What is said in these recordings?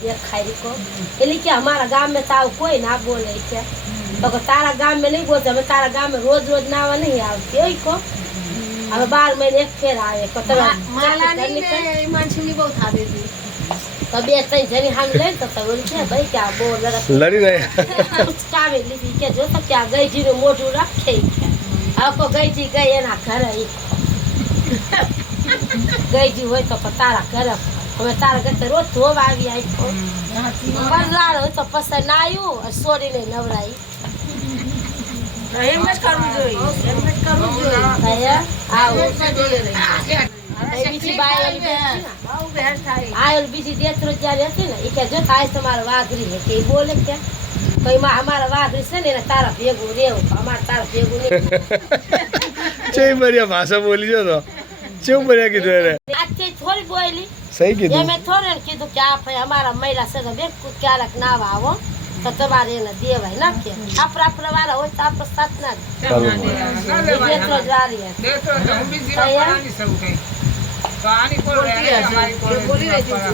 ये खाई को એટલે કે हमारा गांव में ताव कोई ना बोले क्या तो तारा गांव में नहीं बोलते हमें तारा गांव में रोज रोज नावा नहीं आवती होई को હવે 12 મહિને એક ફેર આવે તો તમે માલાની ને ઈમાનશીની બહુ થાબે હતી તો બે ત્રણ જણી હામ લઈ તો બોલ છે ભાઈ કે આ બહુ લડી રહ્યા કાવે લીધી કે જો તો કે ગઈ જીનું મોઢું રાખે કે આ કો ગઈ જી ગઈ એના ઘરે ગઈ જી હોય તો તારા ઘરે હવે તારા ઘરે રોજ ધોવા આવી આવી પંદર હોય તો પછી ના આવ્યું સોરીને નવરાઈ એમ જ કરવું જોઈએ એમ જ કરવું જોઈએ આવો બીજી બીજી દેત્રો જયારે હતી ને એ કે જો થાય તમારે વાઘરી હે કે બોલે કે કઈ માં અમારા વાઘરી છે ને તારા ભેગું રેવું અમારે તારા ભેગું નહીં ચેઈ બરિયા ભાષા બોલી જો તો ચેવું બરિયા કીધું એને આજથી થોડી બોલી સહી કીધું મેં થોડે કીધું કે આ ભાઈ અમારા મહિલા છે બે ક્યારેક ના આવો તો તમારે એને દેવાય નાખીએ આપણા વાળા હોય તો આપણે સાથ ના દેત્રો જ વારી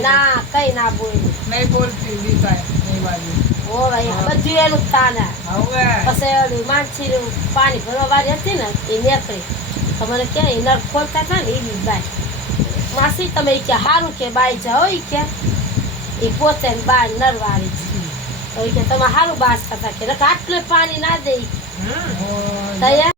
ના કઈ ના બોલી ઓ ભાઈ બધું એનું તાના પછી માનસી પાણી ભરવા વાળી હતી ને એ નીકળી તો મને કે નળ ખોલતા હતા ને એવી બાઈ માસી તમે કે સારું કે બાઈ જાઓ કે એ પોતે બાઈ નરવાળી છે તો કે તમે સારું બાસ કરતા કે આટલું પાણી ના દે તૈયાર